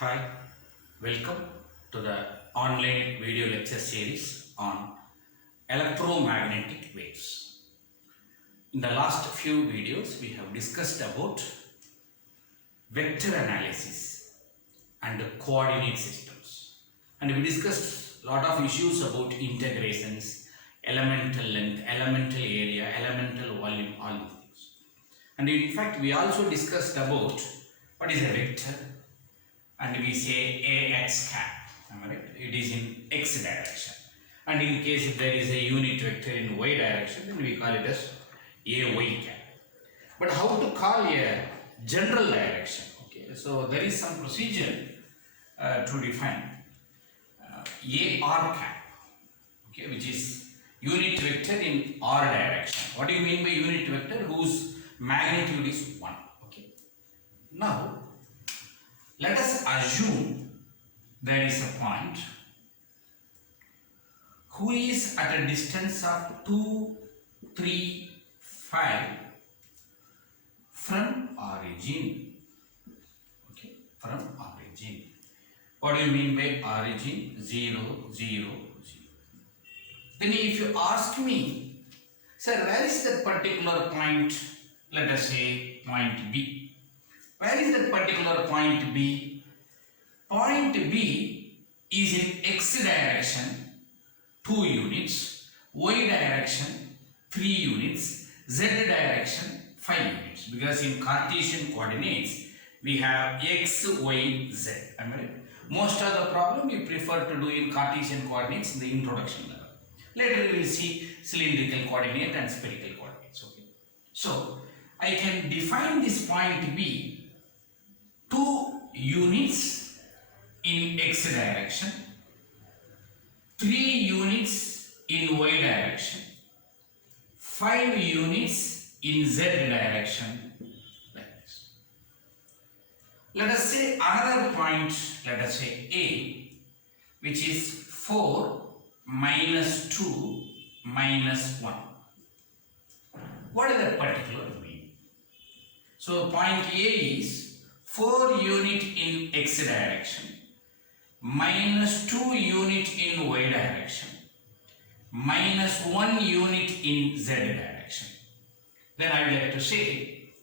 Hi, welcome to the online video lecture series on electromagnetic waves. In the last few videos, we have discussed about vector analysis and coordinate systems. And we discussed a lot of issues about integrations, elemental length, elemental area, elemental volume, all these things. And in fact, we also discussed about what is a vector. And we say ax cap, am I right? It is in x direction. And in case if there is a unit vector in y direction, then we call it as ay cap. But how to call a general direction? Okay, so there is some procedure to define ar cap, okay, which is unit vector in r direction. What do you mean by unit vector? Whose magnitude is 1. Okay. Now, let us assume there is a point who is at a distance of 2, 3, 5 from origin. Okay, from origin. What do you mean by origin? 0, 0, 0. Then if you ask me, sir, where is that particular point? Let us say point B. Where is that particular point B? Point B is in x direction 2 units, y direction 3 units, z direction 5 units. Because in Cartesian coordinates we have x, y, z. Am I right? Most of the problem we prefer to do in Cartesian coordinates in the introduction level. Later we will see cylindrical coordinate and spherical coordinates. Okay. So I can define this point B 2 units in x direction, 3 units in y direction, 5 units in z direction, like this. Let us say another point, let us say A, which is 4 minus 2 minus 1. What is that particular mean? So point A is 4 unit in x direction, minus 2 unit in y direction, minus 1 unit in z direction. Then I would like to say,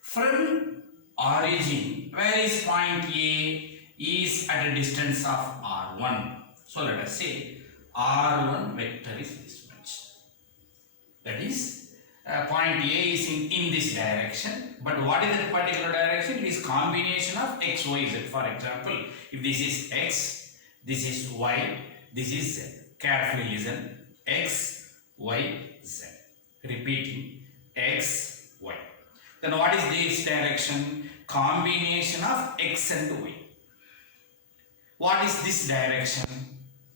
from origin, where is point A? Is at a distance of r1. So let us say r1 vector is this much. That is, point A is in this direction, but what is that particular direction? It is combination of x, y, z. For example, if this is x, this is y, this is z. Carefully listen, x, y, z. Repeating, x, y. Then what is this direction? Combination of x and y. What is this direction?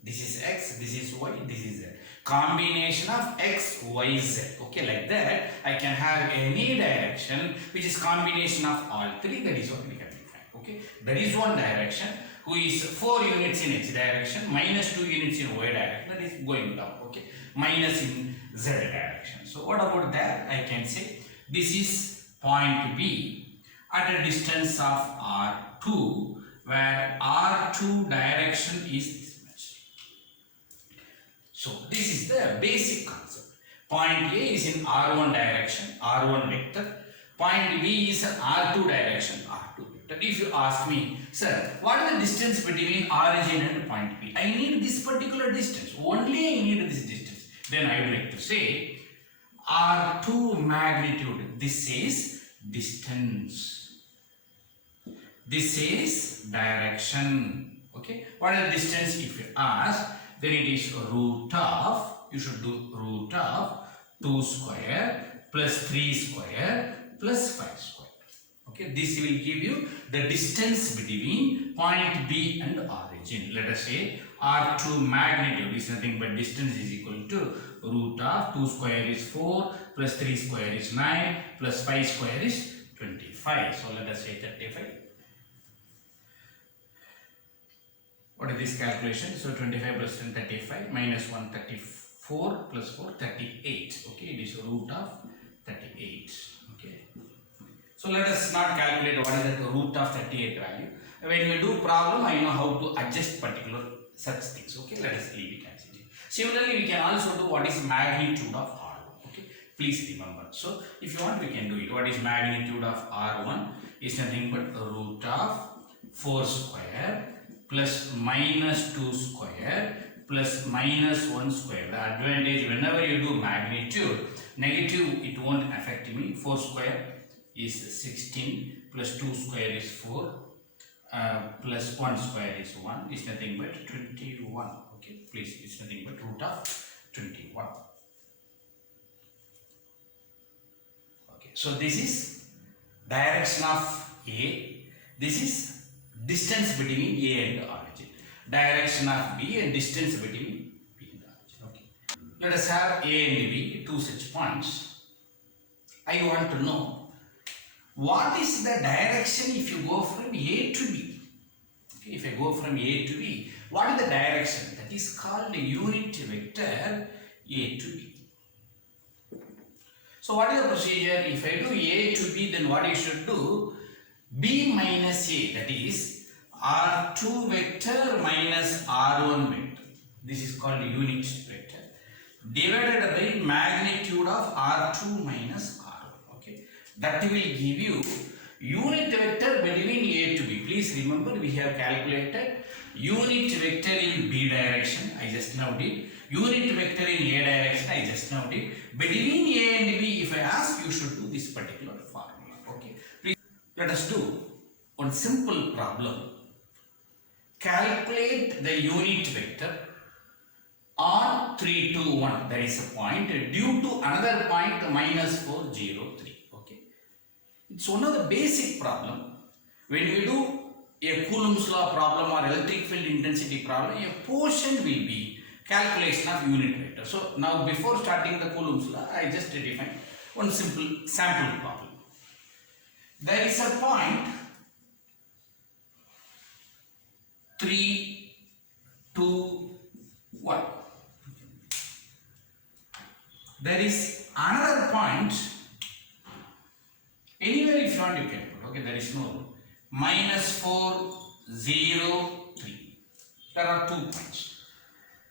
This is x, this is y, this is z. Combination of x, y, z. Okay, like that, I can have any direction which is combination of all three. That is what we can define. Okay, there is one direction who is 4 units in x direction, minus 2 units in y direction. That is going down. Okay, minus in z direction. So what about that? I can say this is point B at a distance of r2, where r2 direction is. So this is the basic concept. Point A is in R1 direction, R1 vector. Point B is in R2 direction, R2 vector. If you ask me, sir, what is the distance between origin and point B? I need this particular distance. Only I need this distance. Then I would like to say R2 magnitude. This is distance. This is direction. Okay. What is the distance if you ask? Then it is root of, you should do root of 2 square plus 3 square plus 5 square. Okay, this will give you the distance between point B and origin. Let us say R2 magnitude is nothing but distance is equal to root of 2 square is 4 plus 3 square is 9 plus 5 square is 25. So let us say 35. What is this calculation? So 25 plus 10, 35, minus 1, 34, plus 4, 38. Okay, it is root of 38. Okay. So let us not calculate what is the root of 38 value. When we do problem, I know how to adjust particular such things. Okay, let us leave it as it is. Similarly, we can also do what is magnitude of R1. Okay, please remember. So, if you want, we can do it. What is magnitude of R1? Is nothing but root of 4 square plus minus 2 square plus minus 1 square. The advantage, whenever you do magnitude, negative, it won't affect me. 4 square is 16 plus 2 square is 4 plus 1 square is 1 is nothing but 21. Okay, please, it's nothing but root of 21. Okay, so this is direction of A. This is distance between A and origin. Direction of B and distance between B and origin. Okay. Let us have A and B, two such points. I want to know what is the direction if you go from A to B. Okay, if I go from A to B, what is the direction? That is called the unit vector A to B. So what is the procedure? If I do A to B, then what I should do? B minus A, that is R2 vector minus R1 vector. This is called the unit vector, divided by magnitude of R2 minus R1. Okay, that will give you unit vector between A to B. Please remember, we have calculated unit vector in B direction. I just now did. Unit vector in A direction. I just now did. Between A and B, if I ask, you should do this particular formula. Okay. Please let us do one simple problem. Calculate the unit vector on 3, 2, 1. There is a point due to another point minus 4, 0, 3. Okay. It's one of the basic problem. When we do a Coulomb's law problem or electric field intensity problem, a portion will be calculation of unit vector. So now before starting the Coulomb's law, I just define one simple sample problem. There is a point 3, 2, 1. There is another point anywhere if you want you can put. Okay, there is no rule. Minus 4, 0, 3. There are 2 points.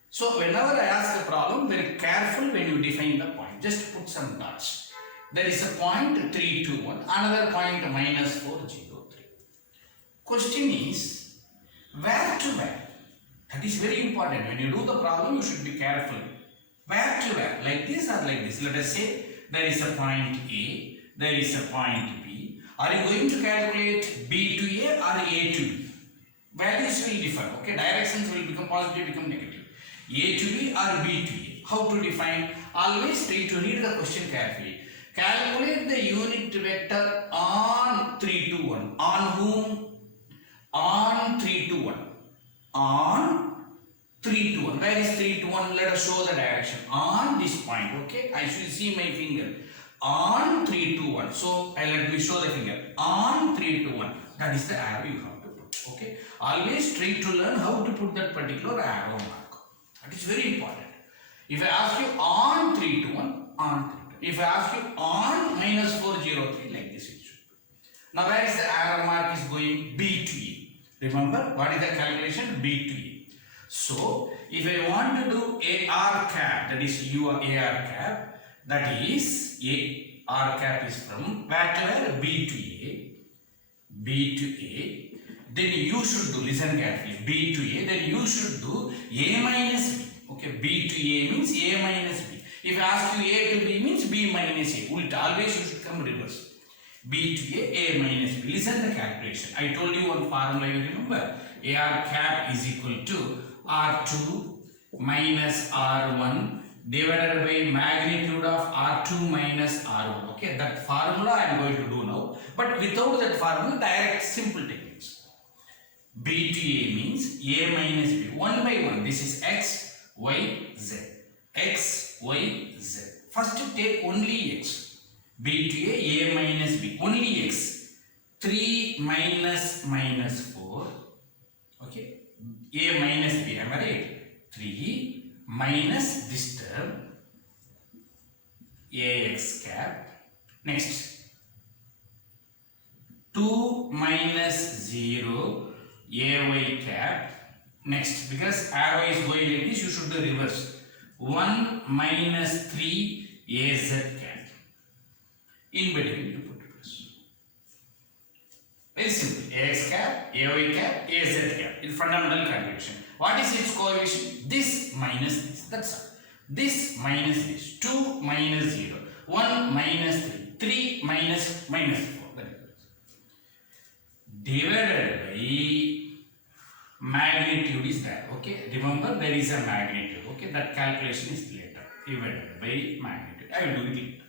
So whenever I ask a problem, very careful when you define the point. Just put some dots. There is a point 3, 2, 1. Another point minus 4, 0, 3. Question is, where to where? That is very important. When you do the problem, you should be careful. Where to where? Like this or like this? Let us say there is a point A, there is a point B. Are you going to calculate B to A or A to B? Values will differ. Okay, directions will become positive, become negative. A to B or B to A. How to define? Always try to read the question carefully. Calculate the unit vector on 3 to 1. On whom? On 3 to 1. On 3 to 1. Where is 3 to 1? Let us show the direction. On this point. Okay, I should see my finger. On 3 to 1. So let me show the finger. On 3 to 1. That is the arrow you have to put. Okay. Always try to learn how to put that particular arrow mark. That is very important. If I ask you on 3 to 1, on 3 to 1. If I ask you on minus 4, 0, 3, like this it should be. Now where is the arrow mark is going? B to A. Remember what is the calculation? B to A. So if I want to do AR cap, that is your AR cap, that is AR cap is from where to where? B to A. B to A. Then you should do, listen carefully, B to A, then you should do A minus B. Okay, B to A means A minus B. If I ask you A to B means B minus A. Always you should come reverse. B to A minus B. Listen the calculation. I told you one formula, you remember. AR cap is equal to R2 minus R1 divided by magnitude of R2 minus R1. Okay, that formula I am going to do now. But without that formula, direct simple techniques. B to A means A minus B. One by one. This is X, Y, Z. X, Y, Z. First take only X. B to A minus B. Only X. 3 minus 4. Okay. A minus B. Am I right? 3 minus this term. AX cap. Next. 2 minus 0 Ay cap. Next, because arrow is going like this, you should do reverse. 1 minus 3 Az cap. In between you put plus. Very simple. Ax cap, Ay cap, Az cap. It's fundamental calculation. What is its coefficient? This minus this. That's all. This minus this. 2 minus 0. 1 minus 3. 3 minus minus 4. That is divided by magnitude is there. Okay. Remember there is a magnitude. Okay. That calculation is later. Divided by magnitude. I will do it later.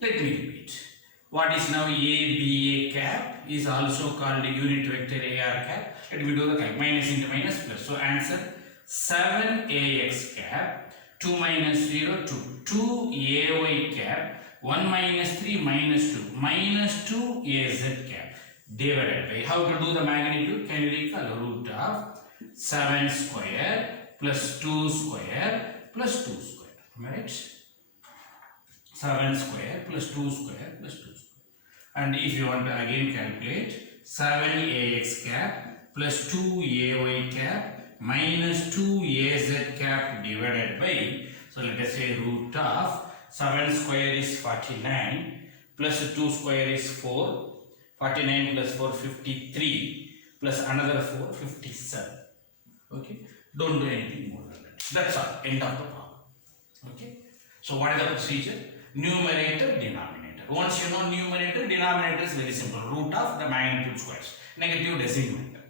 Let me repeat. What is now ABA cap is also called unit vector AR cap. Let me do the cap. Minus into minus plus. So answer 7AX cap. 2 minus 0 to 2 AY cap. 1 minus 3 minus 2. Minus 2 AZ cap. Divided by. How to do the magnitude? Can you recall? Root of 7 square plus 2 square plus 2 square. Am I right? 7 square plus 2 square plus 2 square. And if you want to again calculate 7AX cap plus 2AY cap minus 2AZ cap divided by, so let us say root of 7 square is 49 plus 2 square is 4. 49 plus 4 53 plus another 4 57. Okay. Don't do anything more than that. That's all. End of the problem. Okay. So what is the procedure? Numerator, denominator. Once you know numerator, denominator is very simple. Root of the magnitude squares. Negative decimal.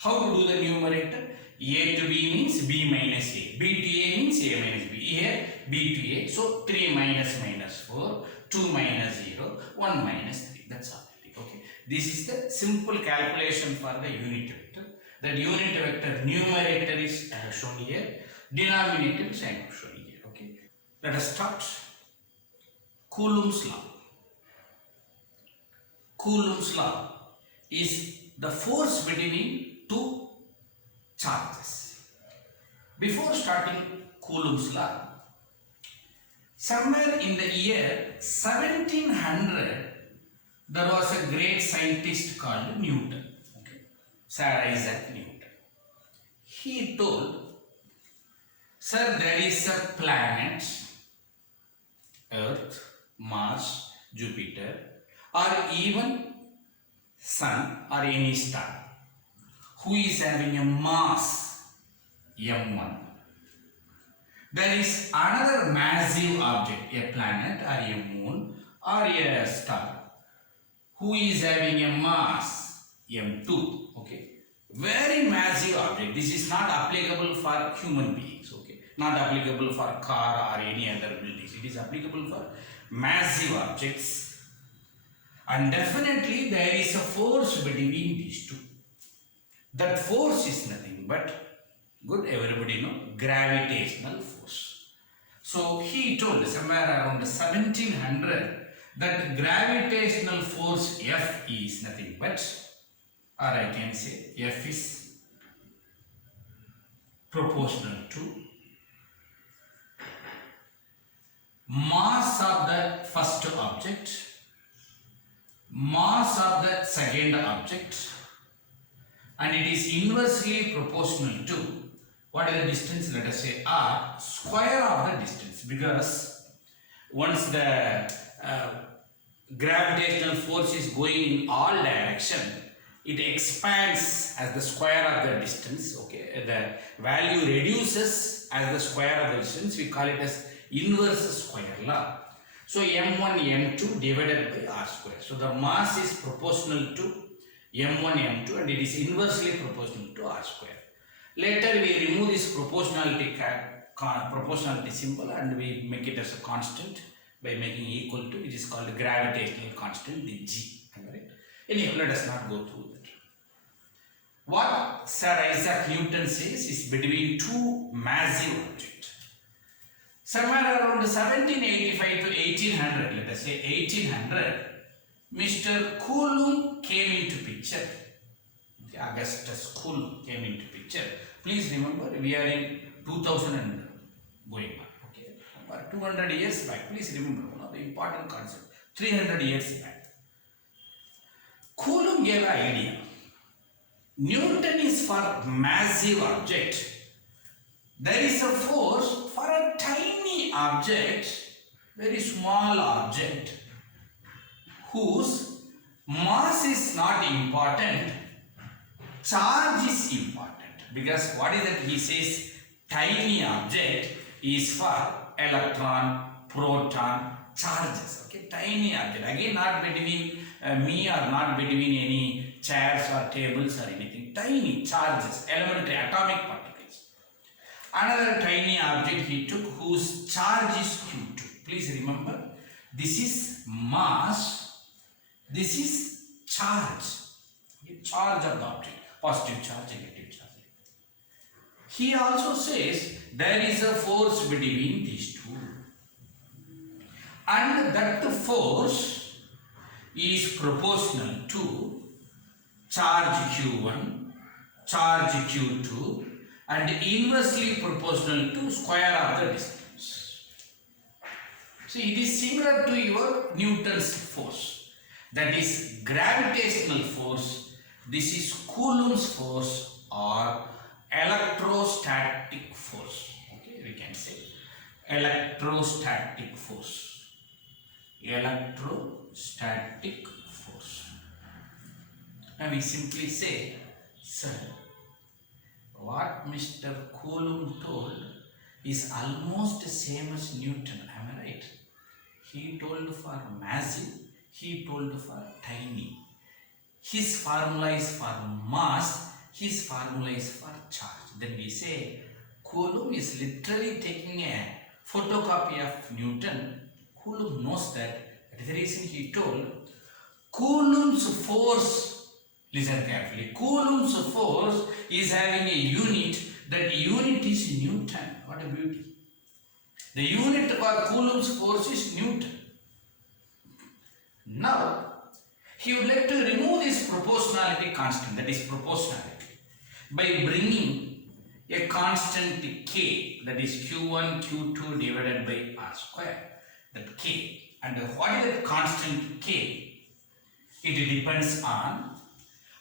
How to do the numerator? A to B means B minus A. B to A means A minus B. Here B to A. So 3 minus minus 4. 2 minus 0. 1 minus 3. That's all. Okay. This is the simple calculation for the unit vector. That unit vector numerator is I have shown here. Denominator is I am showing here. Okay. Let us start. Coulomb's law. Coulomb's law is the force between two charges. Before starting Coulomb's law, somewhere in the year 1700, there was a great scientist called Newton. Okay. Sir Isaac Newton. He told, sir, there is a planet, Earth, Mars, Jupiter, or even Sun or any star, who is having a mass m1. There is another massive object, a planet or a moon or a star, who is having a mass m2. Okay, very massive object. This is not applicable for human beings. Okay, not applicable for car or any other buildings. It is applicable for massive objects. And definitely there is a force between these two. That force is nothing but, good, everybody know, gravitational force. So he told somewhere around 1700 that gravitational force F is nothing but, or I can say F is proportional to mass of the first object, mass of the second object, and it is inversely proportional to, what is the distance? Let us say R, square of the distance, because once the gravitational force is going in all direction, it expands as the square of the distance. Okay, the value reduces as the square of the distance. We call it as inverse square law. So m1 m2 divided by r square. So the mass is proportional to m1 m2 and it is inversely proportional to r square. Later we remove this proportionality symbol and we make it as a constant by making equal to, it is called gravitational constant, the g. Right? Anyway, let us not go through that. What Sir Isaac Newton says is between two massive objects. Somewhere around 1785 to 1800, let us say 1800, Mr. Coulomb came into picture. Augustus Coulomb came into picture. Please remember, we are in 2000 and going on. Okay, 200 years back. Please remember one of the important concept. 300 years back, Coulomb gave an idea. Newton is for massive object. There is a force for a tiny object, very small object, whose mass is not important, charge is important. Because what is that? He says tiny object is for electron, proton, charges. Okay, tiny object. Again, not between me or not between any chairs or tables or anything. Tiny charges, elementary atomic particles. Another tiny object he took whose charge is Q2. Please remember, this is mass, this is charge. Okay, charge of the object, positive charge, negative charge. He also says there is a force between these two, and that force is proportional to charge Q1, charge Q2, and inversely proportional to square of the distance. See, it is similar to your Newton's force, that is gravitational force. This is Coulomb's force or electrostatic force. Okay, we can say electrostatic force. Electrostatic force. Now we simply say, sir, what Mr. Coulomb told is almost the same as Newton. Am I right? He told for massive, he told for tiny. His formula is for mass, his formula is for charge. Then we say Coulomb is literally taking a photocopy of Newton. Coulomb knows that. That is the reason he told Coulomb's force, listen carefully, Coulomb's force is having a unit, that unit is Newton. What a beauty. The unit for Coulomb's force is Newton. Now, he would like to remove this proportionality constant, that is proportionality, by bringing a constant k, that is q1 q2 divided by r square, that k. And what is that constant k? It depends on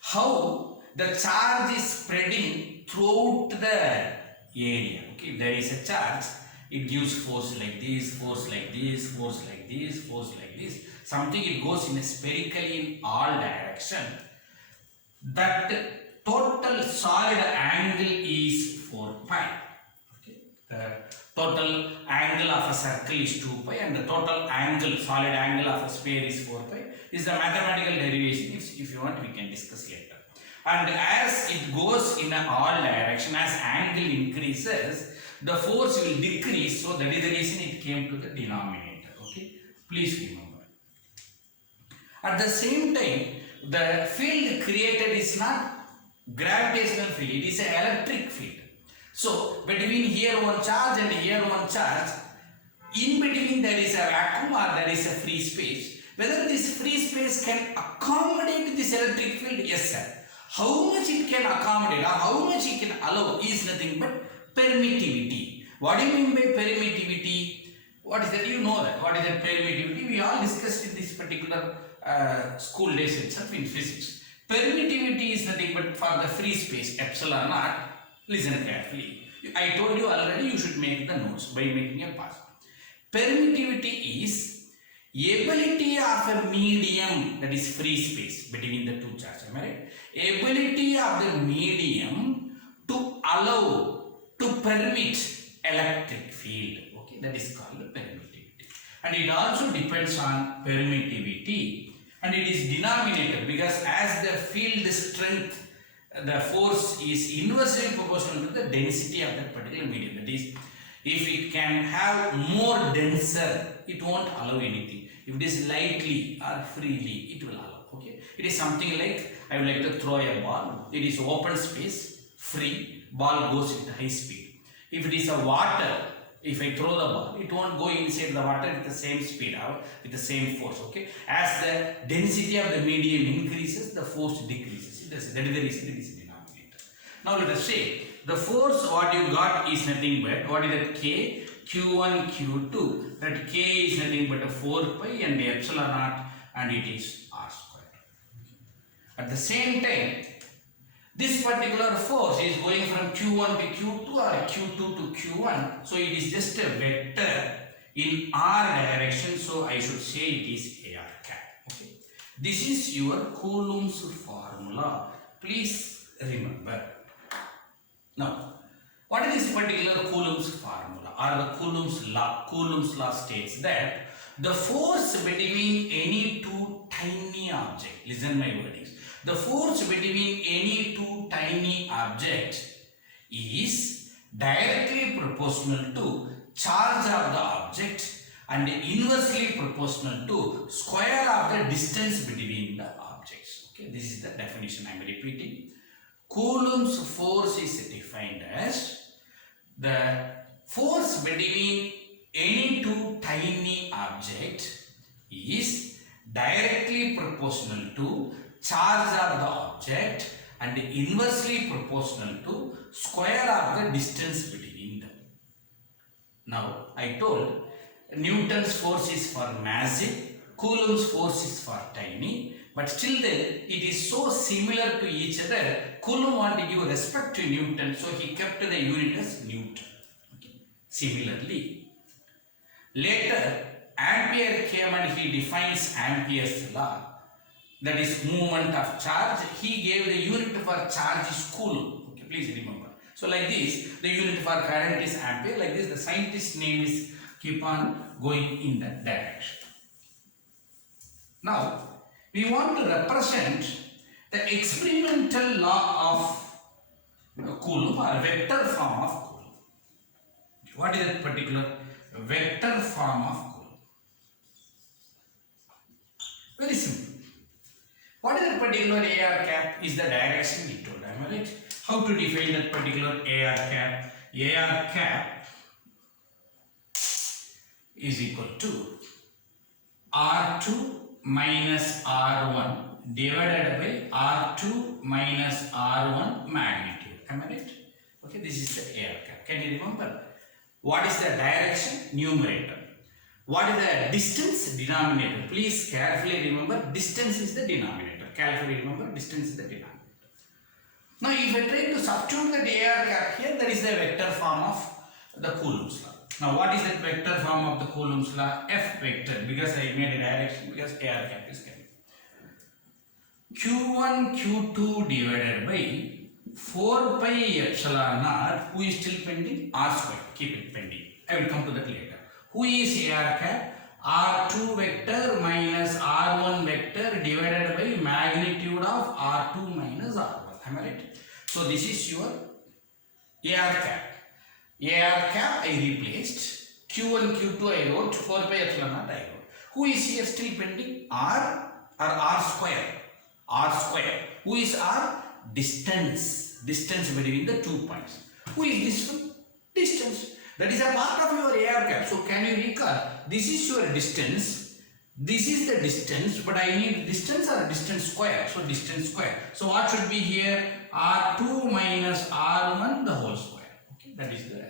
how the charge is spreading throughout the area. Okay, if there is a charge, it gives force like this, force like this, force like this, force like this. Something it goes in a spherical in all direction. That total solid angle is 4 pi. Okay. The total angle of a circle is 2 pi and the total angle, solid angle of a sphere is 4 pi. This is the mathematical derivation. If you want, we can discuss later. And as it goes in all direction, as angle increases, the force will decrease. So that is the reason it came to the denominator. Okay. Please remember. At the same time, the field created is not gravitational field, it is an electric field. So, between here one charge and here one charge, in between there is a vacuum or there is a free space. Whether this free space can accommodate this electric field? Yes, sir. How much it can accommodate or how much it can allow is nothing but permittivity. What do you mean by permittivity? What is that? You know that. What is that permittivity? We all discussed in this particular school days itself in physics. Permittivity is nothing but for the free space epsilon naught. Listen carefully. I told you already, you should make the notes by making a pass. Permittivity is ability of a medium, that is free space between the two charges. Am I right? Ability of the medium to allow, to permit electric field. Okay, that is called permittivity. And it also depends on permittivity. And it is denominator because as the field strength, the force is inversely proportional to the density of that particular medium. That is, if it can have more denser, it won't allow anything. If it is lightly or freely, it will allow. Okay, it is something like I would like to throw a ball. It is open space, free, ball goes with high speed. If it is a water, if I throw the ball, it won't go inside the water with the same speed or with the same force. Okay, as the density of the medium increases, the force decreases. That is the reason it is denominator. Now let us say the force what you got is nothing but what is that k, q1, q2. That k is nothing but a 4 pi and the epsilon naught, and it is r square. At the same time, This particular force is going from Q1 to Q2 or Q2 to Q1. So it is just a vector in R direction. So I should say it is AR cap. Okay. This is your Coulomb's formula. Please remember. Now, what is this particular Coulomb's formula or the Coulomb's law? Coulomb's law states that the force between any two tiny objects, listen my wordings, the force between any two tiny objects is directly proportional to charge of the object and inversely proportional to square of the distance between the objects. Okay, this is the definition I am repeating. Coulomb's force is defined as the force between any two tiny objects is directly proportional to charge of the object and inversely proportional to square of the distance between them. Now, I told Newton's force is for massive, Coulomb's force is for tiny, but still then it is so similar to each other. Coulomb wanted to give respect to Newton, so he kept the unit as Newton. Okay. Similarly, later Ampere came and he defines Ampere's law, that is movement of charge. He gave the unit for charge is Coulomb. Okay, please remember. So like this, the unit for current is Ampere. Like this, the scientist's name is keep on going in that direction. Now, we want to represent the experimental law of Coulomb or vector form of Coulomb. What is that particular vector form of Coulomb? Very simple. What is that particular AR cap? Is the direction we told. Am I right? How to define that particular AR cap? AR cap is equal to R2 minus R1 divided by R2 minus R1 magnitude. Am I right? Okay, this is the AR cap. Can you remember? What is the direction? Numerator. What is the distance? Denominator. Please carefully remember, distance is the denominator. Carefully remember, distance is the denominator. Now, if I try to substitute the AR cap here, that is the vector form of the Coulomb's law. Now, what is that vector form of the Coulomb's law? F vector, because I made a direction, because AR cap is coming. Q1 Q2 divided by 4 pi epsilon naught. Who is still pending? R square. Keep it pending. I will come to that later. Who is AR cap? R2 vector minus R1 vector divided by magnitude of R2 minus R1. Am I right? So this is your AR cap. AR cap I replaced. Q1, Q2 I wrote. 4 pi epsilon naught I wrote. Who is here still pending? R or R square? R square. Who is R? Distance. Distance between the 2 points. Who is this one? Distance. That is a part of your AR cap. So can you recall? This is your distance. This is the distance, but I need distance or distance square. So distance square. So what should be here? R2 minus R1 the whole square. Okay, that is the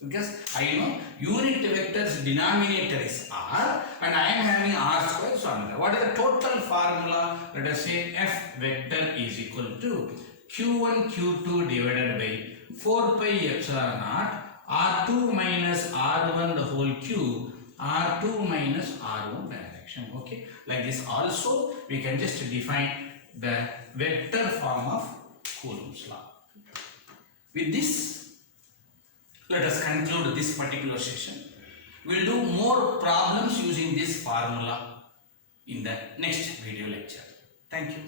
because I know unit vector's denominator is R and I am having R square. So what is the total formula? Let us say F vector is equal to Q1 Q2 divided by 4 pi epsilon naught R2 minus R1 the whole cube, R2 minus R1 direction. Okay, like this also we can just define the vector form of Coulomb's law. With this, let us conclude this particular session. We will do more problems using this formula in the next video lecture. Thank you.